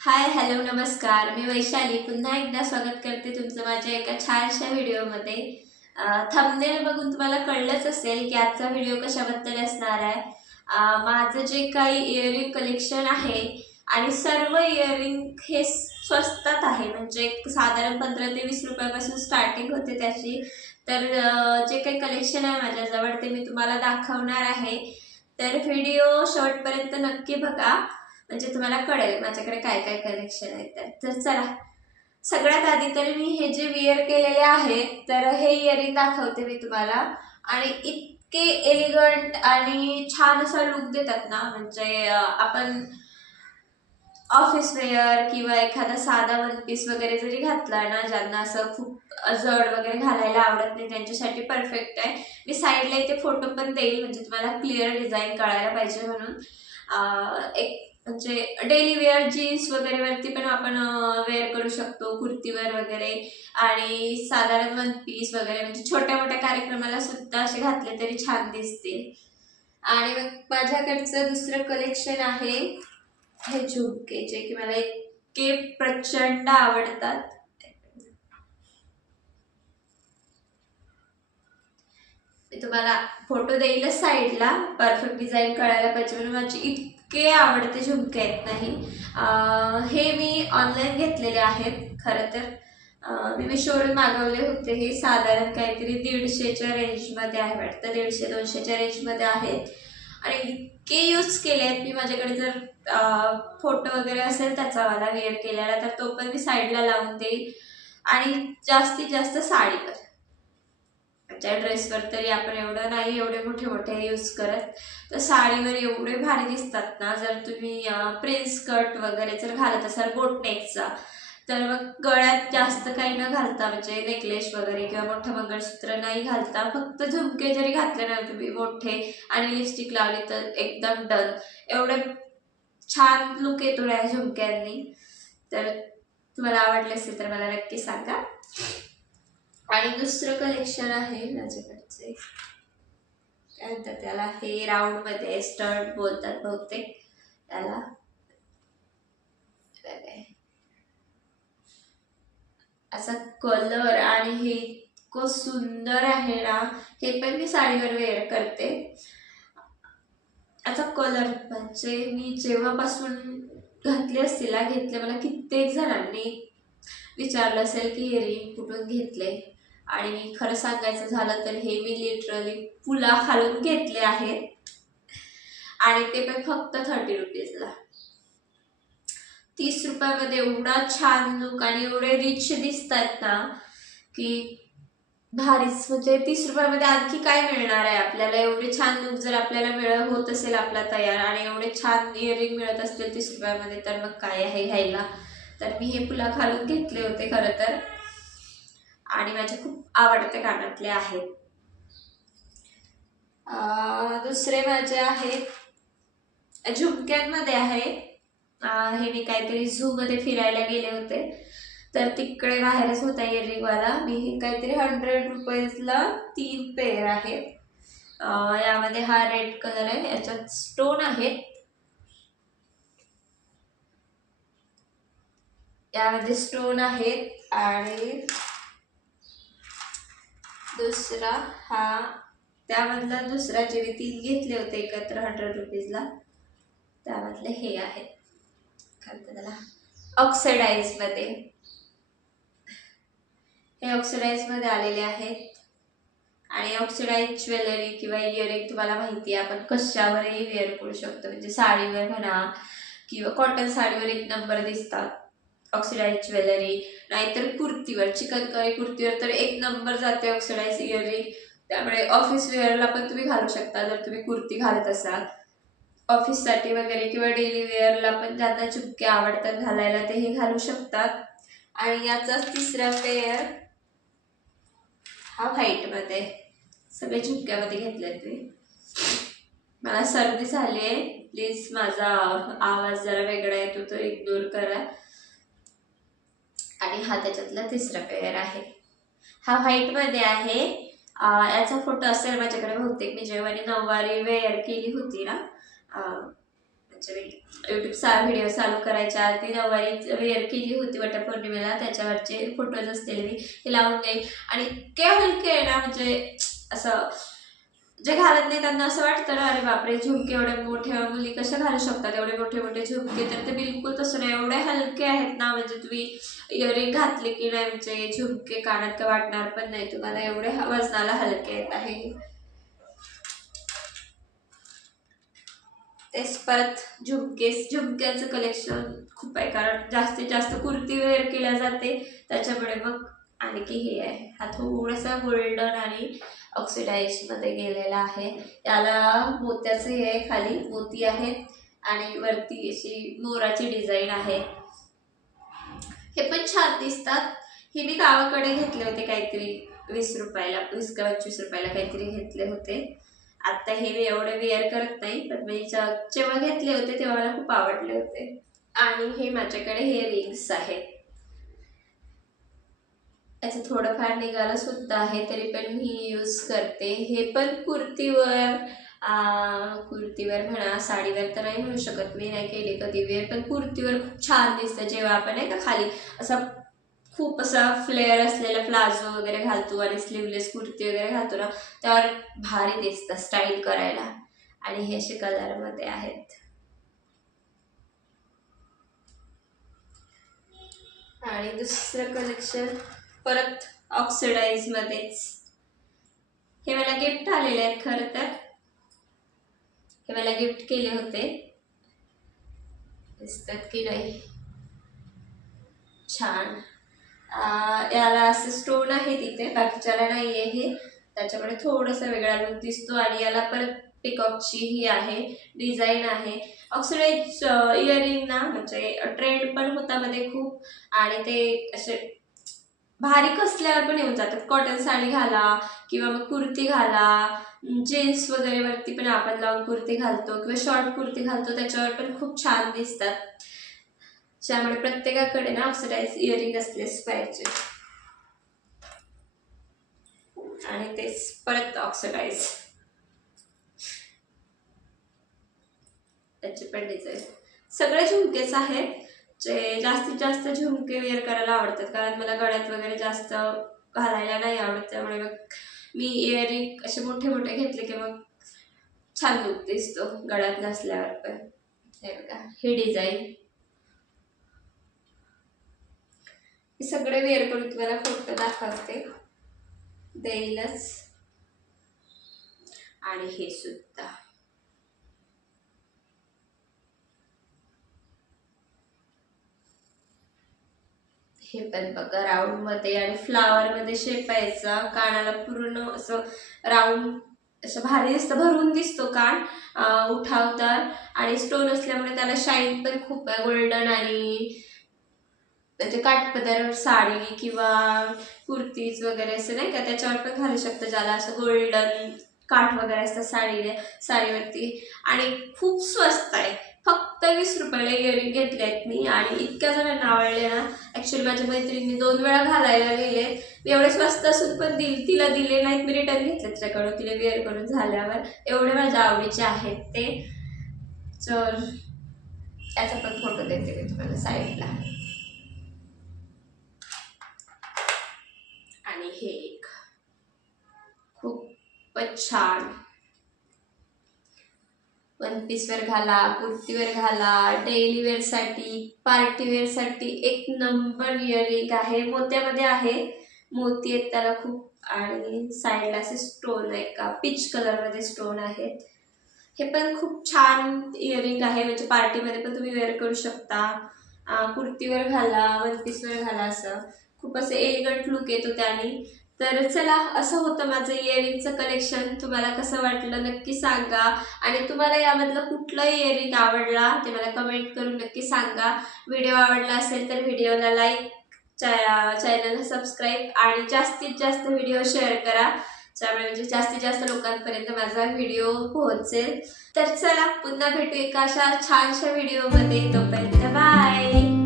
हाय, hello, नमस्कार. मी वैशाली पुन्हा एकदा स्वागत करते तुमचं माझ्या एका छानशा व्हिडिओमध्ये. थंबनेल बघून तुम्हाला कळलंच असेल की आजचा व्हिडिओ कशाबद्दल असणार आहे. माझं जे काही इयरिंग कलेक्शन आहे आणि सर्व इयरिंग हे स्वस्तात आहे, म्हणजे साधारण 15 ते 20 रुपयापासून स्टार्टिंग होते त्याची. तर जे काही कलेक्शन आहे माझ्याजवळ ते मी तुम्हाला दाखवणार आहे. तर व्हिडिओ शेवटपर्यंत नक्की बघा, म्हणजे तुम्हाला कळेल माझ्याकडे काय काय कलेक्शन आहे. तर चला, सगळ्यात आधी तर मी हे जे विअर केलेले आहेत तर हे इयरिंग दाखवते मी तुम्हाला. आणि इतके एलिगंट आणि छान असा लुक देतात ना, म्हणजे आपण ऑफिस वेअर किंवा एखादा साधा वन पीस वगैरे जरी घातला ना, ज्यांना असं खूप जड वगैरे घालायला आवडत नाही त्यांच्यासाठी परफेक्ट आहे. मी साईडला इथे फोटो पण देईल, म्हणजे तुम्हाला क्लिअर डिझाईन कळायला पाहिजे म्हणून. एक म्हणजे डेली वेअर जीन्स वगैरे वरती पण आपण वेअर करू शकतो, कुर्तीवर वगैरे. आणि साधारण वन पीस वगैरे, म्हणजे छोट्या मोठ्या कार्यक्रमाला सुद्धा असे घातले तरी छान दिसतील. आणि मग माझ्याकडचं दुसरं कलेक्शन आहे हे झुमके, जे की मला इतके प्रचंड आवडतात. मी तुम्हाला फोटो देईलच साईडला, परफेक्ट डिझाईन कळायला पाहिजे म्हणून. माझे इतके आवडते झुमके आहेत नाही. हे मी ऑनलाईन घेतलेले आहेत खरं तर. मी मिशोवरून मागवले होते. हे साधारण काहीतरी 150च्या रेंजमध्ये आहे वाटतं, 150-200च्या रेंजमध्ये आहेत. आणि इतके यूज केले आहेत मी. माझ्याकडे जर फोटो वगैरे असेल त्याचा मला वेअर केलेला, तर तो पण मी साईडला लावून देईल. आणि जास्तीत जास्त साडीवर, म्हणजे ड्रेसवर तरी आपण एवढं नाही, एवढे मोठे मोठे यूज करत. तर साडीवर एवढे भारी दिसतात ना. जर तुम्ही प्रिन्स कट वगैरे जर घालत असाल बोटनेकचा, तर मग गळ्यात जास्त काही न घालता, म्हणजे नेकलेस वगैरे किंवा मोठं मंगळसूत्र नाही घालता, फक्त झुमके जरी घातले ना तुम्ही मोठे आणि लिपस्टिक लावली तर एकदम डन. एवढं छान लुक येतो या झुमक्यांनी. तर तुम्हाला आवडले असेल तर मला नक्की सांगा. आणि दुसरं कलेक्शन आहे माझ्याकडचे, काय म्हणतात त्याला, हे राऊंड मध्ये स्टड बोलतात बहुतेक त्याला. असा कलर आणि हे इतकं सुंदर आहे ना. हे पण मी साडीवर वेअर करते. याचा कलर म्हणजे मी जेव्हापासून घातले असतील घेतले, मला कित्येक जणांनी विचारलं असेल की इयरिंग कुठून घेतले. आणि मी खरं सांगायचं झालं तर हे मी लिटरली पुला खालून घेतले आहेत. आणि ते पण फक्त 30 रुपीजला. 30 रुपयामध्ये एवढा छान लुक आणि एवढे रिच दिसतात ना की भारीच. म्हणजे 30 रुपयामध्ये आणखी काय मिळणार आहे आपल्याला. एवढे छान लुक जर आपल्याला होत असेल आपला तयार, आणि एवढे छान इयरिंग मिळत असतील 30 रुपयामध्ये, तर मग काय आहे घ्यायला. तर मी हे पुला खालून घेतले होते खरं तर. आणि माझे खूप आवडते कानातले आहेत. दुसरे माझे आहेत झुमक्यांमध्ये आहे. हे मी काहीतरी झू मध्ये फिरायला गेले होते, तर तिकडे बाहेरच होता इयरिंगवाला. मी हे काहीतरी 100 रुपीजला 3 पेअर आहेत. यामध्ये हा रेड कलर आहे, याच्यात स्टोन आहेत. यामध्ये स्टोन आहेत. आणि दुसरा हा, त्यामधला दुसरा, जे मी 3 घेतले होते एकत्र 100 रुपीजला, त्यामधले हे आहेत, काय त्याला, ऑक्सिडाइज मध्ये. हे ऑक्सिडाइज मध्ये आलेले आहेत. आणि ऑक्सिडाइज ज्वेलरी किंवा इयरिंग तुम्हाला माहिती आहे आपण कशावरही वेअर करू शकतो, म्हणजे साडीवर म्हणा किंवा कॉटन साडीवर एक नंबर दिसतात ऑक्सिडाइज ज्वेलरी. नाहीतर कुर्तीवर, चिकनकारी कुर्तीवर तर एक नंबर जाते ऑक्सिडाइज इयरिंग. त्यामुळे ऑफिस वेअरला पण तुम्ही घालू शकता जर तुम्ही कुर्ती घालत असाल ऑफिससाठी वगैरे, किंवा डेली वेअरला पण ज्यांना झुमके आवडतात घालायला ते हे घालू शकतात. आणि याचाच तिसरा पेअर हा व्हाईटमध्ये, सगळे झुमक्यामध्ये घेतलेत मी. मला सर्दी झाली आहे, प्लीज माझा आवाज जरा वेगळा येतो तो इग्नोर करा. आणि हा त्याच्यातला तिसरा पेअर आहे, हा व्हाईटमध्ये आहे. याचा फोटो असेल माझ्याकडे बहुतेक, मी जेव्हा नऊवारी वेअर केली होती ना, म्हणजे यूट्यूबचा व्हिडिओ चालू करायच्या आधी नऊवारी वेअर केली होती वटपौर्णिमेला, त्याच्यावरचे फोटोज असलेले मी ते लावून देईल. आणि इतके हलके आहे ना, म्हणजे असं जे घालत नाही त्यांना असं वाटतं ना, अरे बापरे झुमके एवढ्या मोठ्या मुली कशा घालू शकतात एवढे मोठे मोठे झुमके, तर ते बिलकुल तसं नाही, एवढे हलके आहेत ना. म्हणजे तुम्ही इयरिंग घातले की नाही म्हणजे झुमके कानात का वाटणार पण नाही तुम्हाला, एवढे वजनाला हलके आहेत आहे. तेच परत झुमक्यांचं कलेक्शन खूप आहे, कारण जास्तीत जास्त कुर्ती वेअर केल्या जाते त्याच्यामुळे. मग आणखी हे आहे, हा थोडासा गोल्डन आणि ऑक्सिडाइज मध्ये गेलेला आहे. त्याला मोत्याचं हे आहे, खाली मोती आहेत आणि वरती अशी मोराची डिझाईन आहे. हे पण छान दिसतात. हे मी गावाकडे घेतले होते काहीतरी 20 रुपयाला, 20 का 25 रुपयाला काहीतरी घेतले होते. आता हे मी एवढे वेअर करत नाही, पण मी जेव्हा घेतले होते तेव्हा मला खूप आवडले होते. आणि हे माझ्याकडे हे रिंग्स आहेत, याचं थोडंफार निघालं सुद्धा आहे तरी पण मी यूज करते. हे पण कुर्तीवर म्हणा, साडीवर तर नाही म्हणू शकत, मी नाही केली कधी वेअर, पण कुर्तीवर खूप छान दिसतं. जेव्हा आपण नाही का खाली असा खूप असा फ्लेअर असलेला प्लाझो वगैरे घालतो आणि स्लीवलेस कुर्ती वगैरे घालतो ना, त्यावर भारी दिसतं स्टाईल करायला. आणि हे असे कलरमध्ये आहेत. आणि दुसरं कलेक्शन परत ऑक्सिडाइज मध्येच, हे मला गिफ्ट आलेले आहेत. खरं तर हे मला गिफ्ट केले होते, दिसतात की नाही छान. याला असं स्टोन आहे तिथे, बाकीच्याला नाही आहे. हे त्याच्यामुळे थोडासा वेगळा लुक दिसतो. आणि याला परत पिकॉकची ही आहे डिझाईन आहे. ऑक्सिडाइज इयरिंग ना म्हणजे ट्रेंड पण होता मध्ये खूप, आणि ते असे भारी कसल्यावर पण येऊन जातात. कॉटन साडी घाला किंवा मग कुर्ती घाला, जीन्स वगैरे वरती पण आपण लावून कुर्ती घालतो किंवा शॉर्ट कुर्ती घालतो, त्याच्यावर पण खूप छान दिसतात. त्यामुळे प्रत्येकाकडे ना ऑक्सिडाइज इयरिंग असलेच पाहिजे. आणि तेच परत ऑक्सिडाइज, त्याचे पण डिझाईन सगळे झुमकेच आहेत. जे जास्तीत जास्त झुमके वेअर करायला आवडतात, कारण मला गळ्यात वगैरे जास्त घालायला नाही आवडत. त्यामुळे मग मी इयरिंग असे मोठे मोठे घेतले की मग छान लुक दिसतो गळ्यात नसल्यावर पण. हे बघा, हे डिझाईन, हे सगळे वेअर करून तुम्हाला फोटो दाखवते देईलच. आणि हे सुद्धा हे पण बघा राऊंड मध्ये आणि फ्लावर मध्ये शेप यायचा, कानाला पूर्ण असं राऊंड असं भारी दिसतं, भरून दिसतो कान, उठावदार. आणि स्टोन असल्यामुळे त्याला शाईन पण खूप आहे, गोल्डन. आणि म्हणजे काठपदर साडी किंवा कुर्तीज वगैरे असं नाही का त्याच्यावर पण घालू शकतं, ज्याला असं गोल्डन काठ वगैरे असतं साडीवरती. आणि खूप स्वस्त आहे, फक्त 20 रुपयाला इयरिंग घेतले आहेत मी. आणि इतक्या जणांना आवडले ना, ॲक्च्युली माझ्या मैत्रिणींनी 2 वेळा घालायला गेले. मी एवढे स्वस्त असून पण तिला दिले नाहीत, मी रिटर्न घेतले त्याच्याकडून. तिला वेअर करून झाल्यावर एवढे माझ्या आवडीचे आहेत ते. तर त्याचा पण फोटो देते मी तुम्हाला साईडला. आणि हे एक खूपच छान, वन पीसवर घाला, कुर्तीवर घाला, डेली वेअरसाठी, पार्टी वेअरसाठी एक नंबर इयरिंग आहे. मोत्यामध्ये आहे, मोती आहेत त्याला खूप. आणि साईडला असे स्टोन आहे का पीच कलरमध्ये स्टोन आहेत. हे पण खूप छान इयरिंग आहे, म्हणजे पार्टीमध्ये पण तुम्ही वेअर करू शकता, कुर्तीवर घाला, वन पीसवर घाला, असं खूप असं एलिगंट लुक येतो त्याने. तर चला, असं होतं माझं इयरिंगचं कलेक्शन. तुम्हाला कसं वाटलं नक्की सांगा. आणि तुम्हाला यामधलं कुठलं इयरिंग आवडला ते मला कमेंट करून नक्की सांगा. व्हिडिओ आवडला असेल तर व्हिडिओला लाईक, चॅनलला सबस्क्राईब आणि जास्तीत जास्त व्हिडिओ शेअर करा, त्यामुळे म्हणजे जास्तीत जास्त लोकांपर्यंत माझा व्हिडिओ पोहोचेल. तर चला, पुन्हा भेटू एका अशा छानशा व्हिडिओमध्ये. तोपर्यंत बाय.